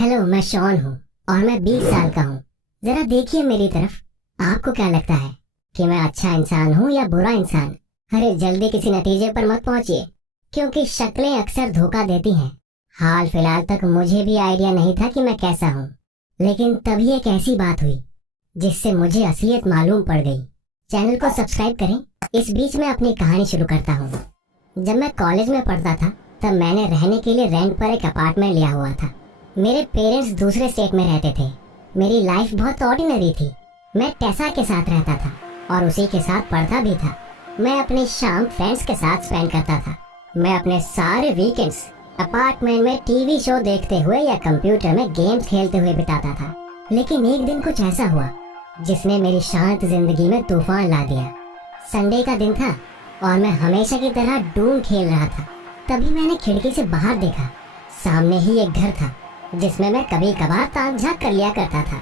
Hello, मैं Shawn हूँ और मैं 20 साल का हूँ। जरा देखिए मेरी तरफ। आपको क्या लगता है कि मैं अच्छा इंसान हूँ या बुरा इंसान? अरे जल्दी किसी नतीजे पर मत पहुंचिए, क्योंकि शक्लें अक्सर धोखा देती हैं। हाल फिलहाल तक मुझे भी आइडिया नहीं था कि मैं कैसा हूँ, लेकिन तभी एक ऐसी बात हुई जिससे मुझे असलियत मालूम पड़ गई। चैनल को सब्सक्राइब करें। इस बीच में अपनी कहानी शुरू करता हूँ। जब मैं कॉलेज में पढ़ता था तब मैंने रहने के लिए रेंट पर एक अपार्टमेंट लिया हुआ था। मेरे पेरेंट्स दूसरे स्टेट में रहते थे। मेरी लाइफ बहुत ऑर्डिनरी थी। मैं टेसा के साथ रहता था और उसी के साथ पढ़ता भी था। मैं अपनी शाम फ्रेंड्स के साथ स्पेंड करता था। मैं अपने सारे वीकेंड्स अपार्टमेंट में टीवी शो देखते हुए या कंप्यूटर में गेम्स खेलते हुए बिताता था। लेकिन एक दिन कुछ ऐसा हुआ जिसने मेरी शांत जिंदगी में तूफान ला दिया। संडे का दिन था और मैं हमेशा की तरह डूम खेल रहा था। तभी मैंने खिड़की से बाहर देखा। सामने ही एक घर था जिसमें मैं कभी कभार ताक झांक कर लिया करता था।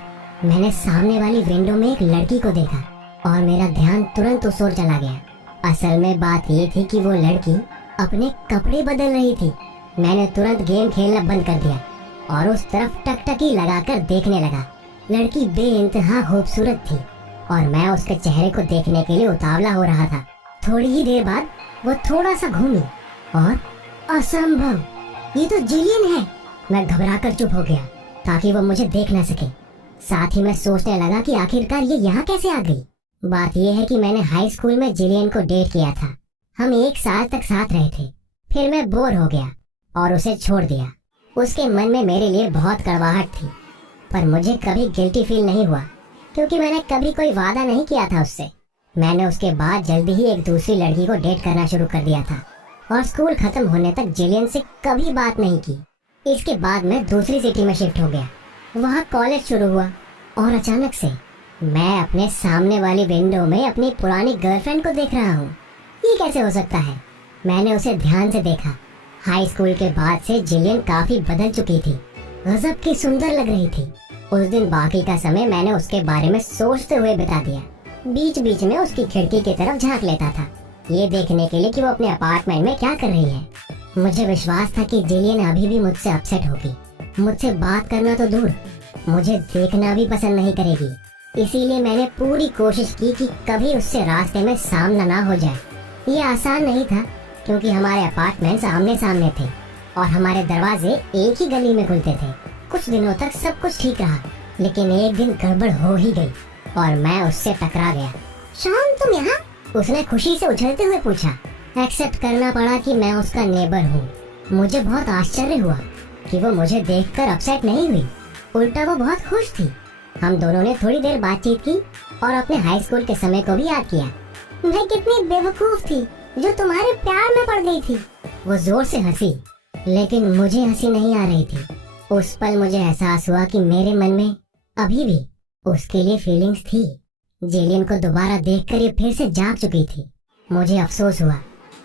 मैंने सामने वाली विंडो में एक लड़की को देखा और मेरा ध्यान तुरंत उस ओर चला गया। असल में बात ये थी कि वो लड़की अपने कपड़े बदल रही थी। मैंने तुरंत गेम खेलना बंद कर दिया और उस तरफ टकटकी लगाकर देखने लगा। लड़की बेइंतहा खूबसूरत थी और मैं उसके चेहरे को देखने के लिए उतावला हो रहा था। थोड़ी ही देर बाद वो थोड़ा सा घूमी और असंभव, ये तो जिलियन है। मैं घबराकर चुप हो गया ताकि वो मुझे देख न सके। साथ ही मैं सोचने लगा कि आखिरकार ये यहाँ कैसे आ गई। बात यह है कि मैंने हाई स्कूल में जिलियन को डेट किया था। हम 1 साल तक साथ रहे थे। फिर मैं बोर हो गया और उसे छोड़ दिया। उसके मन में मेरे लिए बहुत कड़वाहट थी, पर मुझे कभी गिल्टी फील नहीं हुआ क्योंकि मैंने कभी कोई वादा नहीं किया था उससे। मैंने उसके बाद जल्दी ही एक दूसरी लड़की को डेट करना शुरू कर दिया था और स्कूल खत्म होने तक जिलियन से कभी बात नहीं की। इसके बाद मैं दूसरी सिटी में शिफ्ट हो गया। वहाँ कॉलेज शुरू हुआ और अचानक से मैं अपने सामने वाली विंडो में अपनी पुरानी गर्लफ्रेंड को देख रहा हूँ। ये कैसे हो सकता है? मैंने उसे ध्यान से देखा। हाई स्कूल के बाद से जिलियन काफी बदल चुकी थी। गजब की सुंदर लग रही थी। उस दिन बाकी का समय मैंने उसके बारे में सोचते हुए बिता दिया। बीच बीच में उसकी खिड़की की तरफ झांक लेता था, ये देखने के लिए कि वो अपने अपार्टमेंट में क्या कर रही है। मुझे विश्वास था कि जिलियन अभी भी मुझसे अपसेट होगी। मुझसे बात करना तो दूर, मुझे देखना भी पसंद नहीं करेगी। इसीलिए मैंने पूरी कोशिश की कि कभी उससे रास्ते में सामना ना हो जाए। ये आसान नहीं था क्योंकि हमारे अपार्टमेंट्स आमने सामने थे और हमारे दरवाजे एक ही गली में खुलते थे। कुछ दिनों तक सब कुछ ठीक रहा, लेकिन एक दिन गड़बड़ हो ही गई और मैं उससे टकरा गया। शॉन, तुम यहाँ? उसने खुशी से उछलते हुए पूछा। एक्सेप्ट करना पड़ा कि मैं उसका नेबर हूँ। मुझे बहुत आश्चर्य हुआ कि वो मुझे देखकर अपसेट नहीं हुई, उल्टा वो बहुत खुश थी। हम दोनों ने थोड़ी देर बातचीत की और अपने हाई स्कूल के समय को भी याद किया। मैं कितनी बेवकूफ थी जो तुम्हारे प्यार में पड़ गई थी। वो जोर से हंसी, लेकिन मुझे हंसी नहीं आ रही थी। उस पल मुझे एहसास हुआ कि मेरे मन में अभी भी उसके लिए फीलिंग्स थी। जिलियन को दोबारा देखकर ये फिर से जाग चुकी थी। मुझे अफसोस हुआ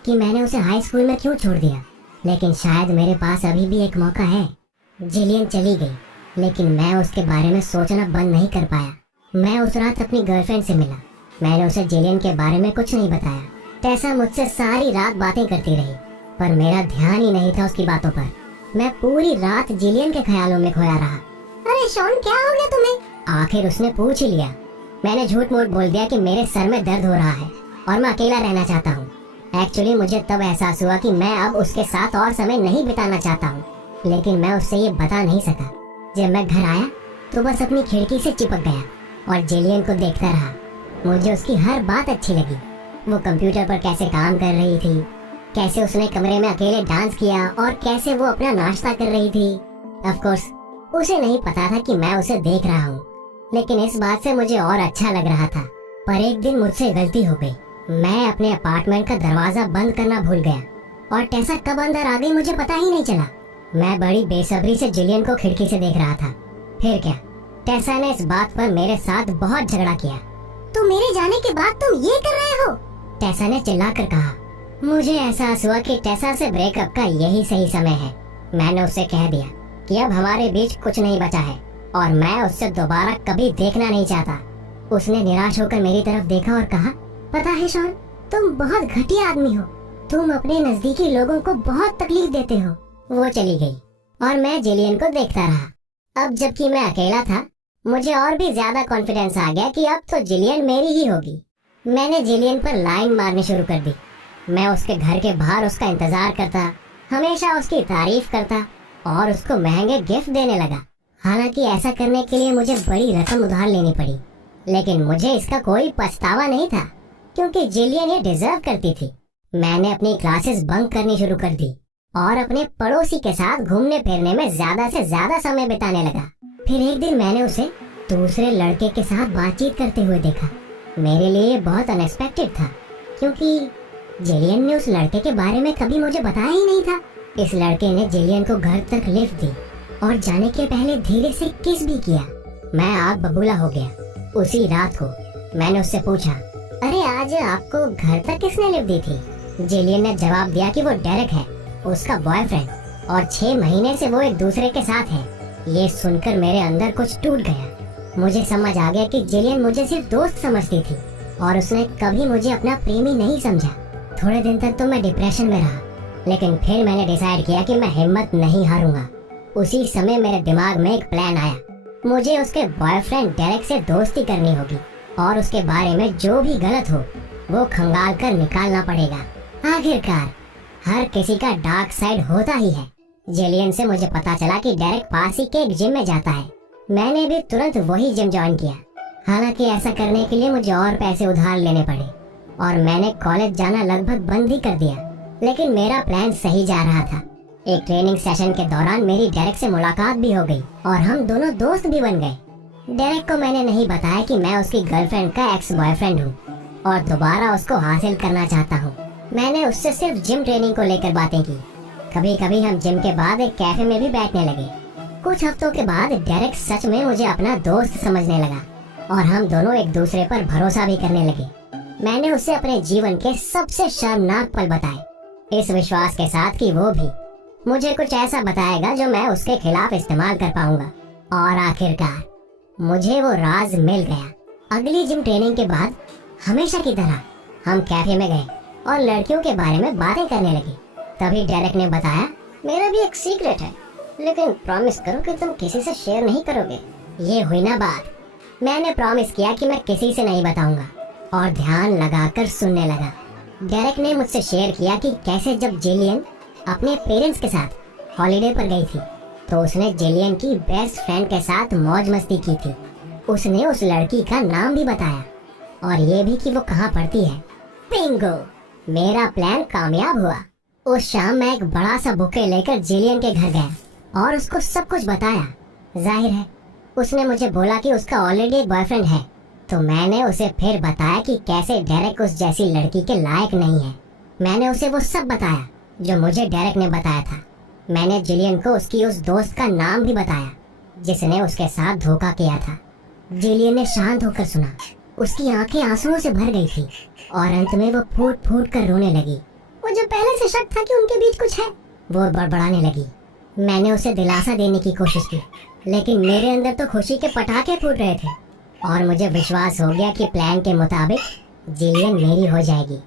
कि मैंने उसे हाई स्कूल में क्यों छोड़ दिया, लेकिन शायद मेरे पास अभी भी एक मौका है। जिलियन चली गई, लेकिन मैं उसके बारे में सोचना बंद नहीं कर पाया। मैं उस रात अपनी गर्लफ्रेंड से मिला। मैंने उसे जिलियन के बारे में कुछ नहीं बताया। टेसा मुझसे सारी रात बातें करती रही, पर मेरा ध्यान ही नहीं था उसकी बातों पर। मैं पूरी रात जिलियन के ख्यालों में खोया रहा। अरे शॉन, क्या हो गया तुम्हें? आखिर उसने पूछ ही लिया। मैंने झूठ मूठ बोल दिया कि मेरे सर में दर्द हो रहा है और मैं अकेला रहना चाहता हूँ। एक्चुअली मुझे तब एहसास हुआ कि मैं अब उसके साथ और समय नहीं बिताना चाहता हूँ, लेकिन मैं उससे ये बता नहीं सका। जब मैं घर आया तो बस अपनी खिड़की से चिपक गया और जिलियन को देखता रहा। मुझे उसकी हर बात अच्छी लगी। वो कंप्यूटर पर कैसे काम कर रही थी, कैसे उसने कमरे में अकेले डांस किया और कैसे वो अपना नाश्ता कर रही थी। ऑफ कोर्स उसे नहीं पता था कि मैं उसे देख रहा हूँ, लेकिन इस बात से मुझे और अच्छा लग रहा था। पर एक दिन मुझसे गलती हो गई। मैं अपने अपार्टमेंट का दरवाजा बंद करना भूल गया और टेसा कब अंदर आ गई मुझे पता ही नहीं चला। मैं बड़ी बेसब्री से जिलियन को खिड़की से देख रहा था। फिर क्या, टेसा ने इस बात पर मेरे साथ बहुत झगड़ा किया। तो मेरे जाने के बाद तुम ये कर रहे हो? टेसा ने चिल्लाकर कहा। मुझे एहसास हुआ कि टेसा से ब्रेकअप का यही सही समय है। मैंने उससे कह दिया कि अब हमारे बीच कुछ नहीं बचा है और मैं उससे दोबारा कभी देखना नहीं चाहता। उसने निराश होकर मेरी तरफ देखा और कहा, पता है शॉन, तुम बहुत घटिया आदमी हो। तुम अपने नजदीकी लोगों को बहुत तकलीफ देते हो। वो चली गई और मैं जिलियन को देखता रहा। अब जबकि मैं अकेला था, मुझे और भी ज्यादा कॉन्फिडेंस आ गया कि अब तो जिलियन मेरी ही होगी। मैंने जिलियन पर लाइन मारनी शुरू कर दी। मैं उसके घर के बाहर उसका इंतजार करता, हमेशा उसकी तारीफ करता और उसको महंगे गिफ्ट देने लगा। हालांकि ऐसा करने के लिए मुझे बड़ी रकम उधार लेनी पड़ी, लेकिन मुझे इसका कोई पछतावा नहीं था, क्योंकि जिलियन ये डिजर्व करती थी। मैंने अपनी क्लासेस बंक करनी शुरू कर दी और अपने पड़ोसी के साथ घूमने फिरने में ज्यादा से ज्यादा समय बिताने लगा। फिर एक दिन मैंने उसे दूसरे लड़के के साथ बातचीत करते हुए देखा। मेरे लिए ये बहुत अनएक्सपेक्टेड था, क्योंकि जिलियन ने उस लड़के के बारे में कभी मुझे बताया ही नहीं था। इस लड़के ने जिलियन को घर तक लिफ्ट दी और जाने के पहले धीरे से किस भी किया। मैं आग बबूला हो गया। उसी रात को मैंने उससे पूछा, अरे आज आपको घर तक किसने लिफ्ट दी थी? जिलियन ने जवाब दिया कि वो डेरेक है, उसका बॉयफ्रेंड, और 6 महीने से वो एक दूसरे के साथ है। ये सुनकर मेरे अंदर कुछ टूट गया। मुझे समझ आ गया कि जिलियन मुझे सिर्फ दोस्त समझती थी और उसने कभी मुझे अपना प्रेमी नहीं समझा। थोड़े दिन तक तो मैं डिप्रेशन में रहा, लेकिन फिर मैंने डिसाइड किया कि मैं हिम्मत नहीं हारूंगा। उसी समय मेरे दिमाग में एक प्लान आया। मुझे उसके बॉयफ्रेंड डेरेक से दोस्ती करनी होगी और उसके बारे में जो भी गलत हो वो खंगाल कर निकालना पड़ेगा। आखिरकार हर किसी का डार्क साइड होता ही है। जिलियन से मुझे पता चला कि डेरेक पास ही के एक जिम में जाता है। मैंने भी तुरंत वही जिम ज्वाइन किया। हालांकि ऐसा करने के लिए मुझे और पैसे उधार लेने पड़े और मैंने कॉलेज जाना लगभग बंद ही कर दिया। लेकिन मेरा प्लान सही जा रहा था। एक ट्रेनिंग सेशन के दौरान मेरी डेरेक से मुलाकात भी हो गई और हम दोनों दोस्त भी बन गए। डेरेक को मैंने नहीं बताया कि मैं उसकी गर्लफ्रेंड का एक्स बॉयफ्रेंड हूँ और दोबारा उसको हासिल करना चाहता हूँ। मैंने उससे सिर्फ जिम ट्रेनिंग को लेकर बातें की। कभी कभी हम जिम के बाद एक कैफे में भी बैठने लगे। कुछ हफ्तों के बाद डेरेक सच में मुझे अपना दोस्त समझने लगा और हम दोनों एक दूसरे पर भरोसा भी करने लगे। मैंने उसे अपने जीवन के सबसे शर्मनाक पल बताए, इस विश्वास के साथ कि वो भी मुझे कुछ ऐसा बताएगा जो मैं उसके खिलाफ इस्तेमाल कर पाऊंगा। और आखिरकार मुझे वो राज मिल गया। अगली जिम ट्रेनिंग के बाद हमेशा की तरह हम कैफे में गए और लड़कियों के बारे में बातें करने लगे। तभी डेरेक ने बताया, मेरा भी एक सीक्रेट है, लेकिन प्रॉमिस करो कि तुम किसी से शेयर नहीं करोगे। ये हुई ना बात। मैंने प्रॉमिस किया कि मैं किसी से नहीं बताऊंगा और ध्यान लगाकर सुनने लगा। डेरेक ने मुझसे शेयर किया कि कैसे जब जिलियन अपने पेरेंट्स के साथ हॉलिडे पर गई थी तो उसने जिलियन की बेस्ट फ्रेंड के साथ मौज मस्ती की थी। उसने उस लड़की का नाम भी बताया और ये भी कि वो कहाँ पढ़ती है। बिंगो, मेरा प्लान कामयाब हुआ। उस शाम मैं एक बड़ा सा बुके लेकर जिलियन के घर गया और उसको सब कुछ बताया। जाहिर है उसने मुझे बोला कि उसका ऑलरेडी एक बॉयफ्रेंड है, तो मैंने उसे फिर बताया कि कैसे डेरेक उस जैसी लड़की के लायक नहीं है। मैंने उसे वो सब बताया जो मुझे डेरेक ने बताया था। मैंने जिलियन को उसकी उस दोस्त का नाम भी बताया जिसने उसके साथ धोखा किया था। जिलियन ने शांत होकर सुना। उसकी आंखें आंसुओं से भर गई थी और अंत में वो फूट फूट कर रोने लगी। मुझे पहले से शक था कि उनके बीच कुछ है, वो बड़बड़ाने लगी। मैंने उसे दिलासा देने की कोशिश की, लेकिन मेरे अंदर तो खुशी के पटाखे फूट रहे थे और मुझे विश्वास हो गया कि प्लान के मुताबिक जिलियन मेरी हो जाएगी।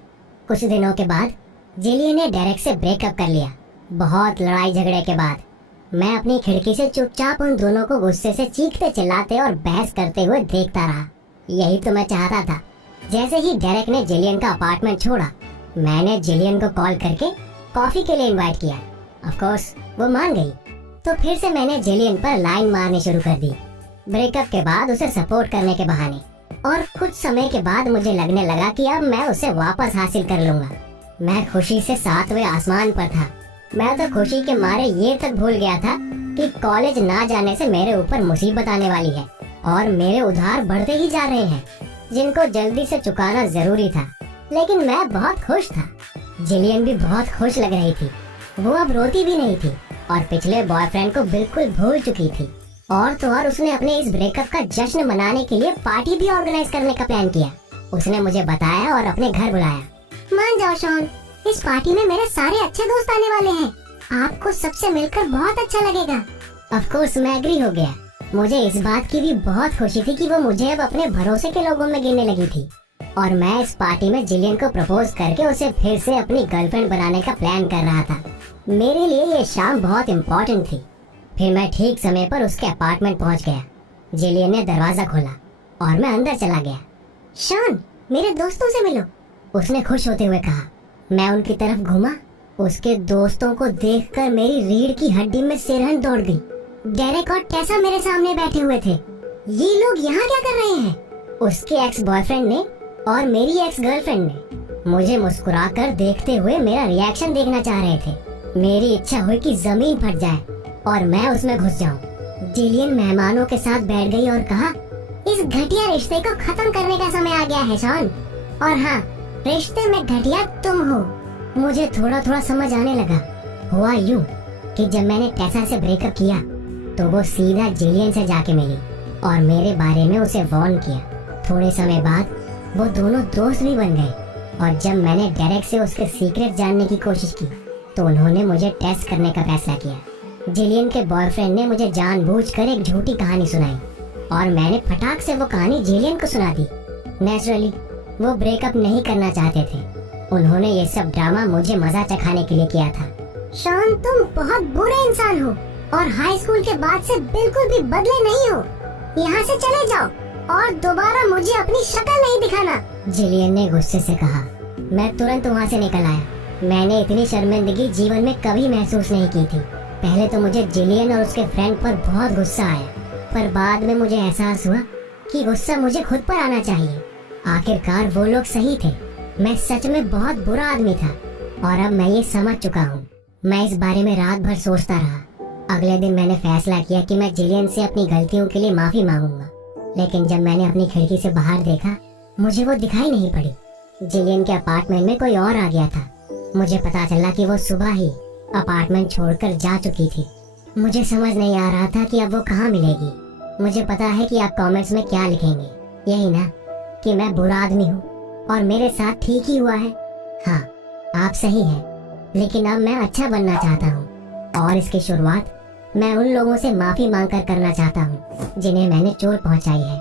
कुछ दिनों के बाद जिलियन ने डेरेक से ब्रेकअप कर लिया। बहुत लड़ाई झगड़े के बाद मैं अपनी खिड़की से चुपचाप उन दोनों को गुस्से से चीखते चिल्लाते और बहस करते हुए देखता रहा। यही तो मैं चाहता था। जैसे ही डेरेक ने जिलियन का अपार्टमेंट छोड़ा, मैंने जिलियन को कॉल करके कॉफी के लिए इनवाइट किया। ऑफ कोर्स वो मान गई। तो फिर से मैंने जिलियन पर लाइन मारनी शुरू कर दी, ब्रेकअप के बाद उसे सपोर्ट करने के बहाने। और कुछ समय के बाद मुझे लगने लगा कि अब मैं उसे वापस हासिल कर लूंगा। मैं खुशी से 7वें आसमान पर था। मैं तो खुशी के मारे ये तक भूल गया था कि कॉलेज ना जाने से मेरे ऊपर मुसीबत आने वाली है और मेरे उधार बढ़ते ही जा रहे हैं जिनको जल्दी से चुकाना जरूरी था। लेकिन मैं बहुत खुश था। जिलियन भी बहुत खुश लग रही थी। वो अब रोती भी नहीं थी और पिछले बॉयफ्रेंड को बिल्कुल भूल चुकी थी। और तो और उसने अपने इस ब्रेकअप का जश्न मनाने के लिए पार्टी भी ऑर्गेनाइज करने का प्लान किया। उसने मुझे बताया और अपने घर बुलाया। मान जाओ शॉन, इस पार्टी में मेरे सारे अच्छे दोस्त आने वाले हैं। आपको सबसे मिलकर बहुत अच्छा लगेगा। ऑफ कोर्स मैं एग्री हो गया। मुझे इस बात की भी बहुत खुशी थी कि वो मुझे अब अपने भरोसे के लोगों में गिनने लगी थी और मैं इस पार्टी में जिलियन को प्रपोज करके उसे फिर से अपनी गर्लफ्रेंड बनाने का प्लान कर रहा था। मेरे लिए ये शाम बहुत इम्पोर्टेंट थी। फिर मैं ठीक समय पर उसके अपार्टमेंट पहुंच गया। जिलियन ने दरवाजा खोला और मैं अंदर चला गया। शॉन, मेरे दोस्तों से मिलो, उसने खुश होते हुए कहा। मैं उनकी तरफ घूमा। उसके दोस्तों को देखकर मेरी रीढ़ की हड्डी में सिरहन दौड़ गई। डेरेक और टेसा मेरे सामने बैठे हुए थे। ये लोग यहाँ क्या कर रहे हैं? उसके एक्स बॉयफ्रेंड ने और मेरी एक्स गर्लफ्रेंड ने मुझे मुस्कुराकर देखते हुए मेरा रिएक्शन देखना चाह रहे थे। मेरी इच्छा हुई कि जमीन फट जाए और मैं उसमें घुस जाऊं। जिलियन मेहमानों के साथ बैठ गई और कहा, इस घटिया रिश्ते को खत्म करने का समय आ गया है शॉन। और हाँ, रिश्ते में घटिया तुम हो। मुझे थोड़ा थोड़ा समझ आने लगा। हुआ यूं कि जब मैंने टेसा से ब्रेकअप किया तो वो सीधा जिलियन से जाके मिली और मेरे बारे में उसे वार्न किया। थोड़े समय बाद वो दोनों दोस्त भी बन गए और जब मैंने डेरेक से उसके सीक्रेट जानने की कोशिश की तो उन्होंने मुझे टेस्ट करने का फैसला किया। जिलियन के बॉयफ्रेंड ने मुझे जानबूझकर एक झूठी कहानी सुनाई और मैंने फटाक से वो कहानी जिलियन को सुना दी। नेचुरली वो ब्रेकअप नहीं करना चाहते थे। उन्होंने ये सब ड्रामा मुझे मजा चखाने के लिए किया था। शॉन, तुम बहुत बुरे इंसान हो और हाई स्कूल के बाद से बिल्कुल भी बदले नहीं हो। यहाँ से चले जाओ और दोबारा मुझे अपनी शक्ल नहीं दिखाना, जिलियन ने गुस्से से कहा। मैं तुरंत वहाँ से निकल आया। मैंने इतनी शर्मिंदगी जीवन में कभी महसूस नहीं की थी। पहले तो मुझे जिलियन और उसके फ्रेंड पर बहुत गुस्सा आया, पर बाद में मुझे एहसास हुआ कि गुस्सा मुझे खुद पर आना चाहिए। आखिरकार वो लोग सही थे। मैं सच में बहुत बुरा आदमी था और अब मैं ये समझ चुका हूँ। मैं इस बारे में रात भर सोचता रहा। अगले दिन मैंने फैसला किया कि मैं जिलियन से अपनी गलतियों के लिए माफी मांगूंगा। लेकिन जब मैंने अपनी खिड़की से बाहर देखा, मुझे वो दिखाई नहीं पड़ी। जिलियन के अपार्टमेंट में कोई और आ गया था। मुझे पता चला कि वो सुबह ही अपार्टमेंट छोड़कर जा चुकी थी। मुझे समझ नहीं आ रहा था कि अब वो कहाँ मिलेगी। मुझे पता है कि आप कमेंट्स में क्या लिखेंगे, यही ना कि मैं बुरा आदमी हूँ और मेरे साथ ठीक ही हुआ है। हाँ, आप सही हैं, लेकिन अब मैं अच्छा बनना चाहता हूँ और इसकी शुरुआत मैं उन लोगों से माफी मांगकर करना चाहता हूँ जिन्हें मैंने चोट पहुँचाई है।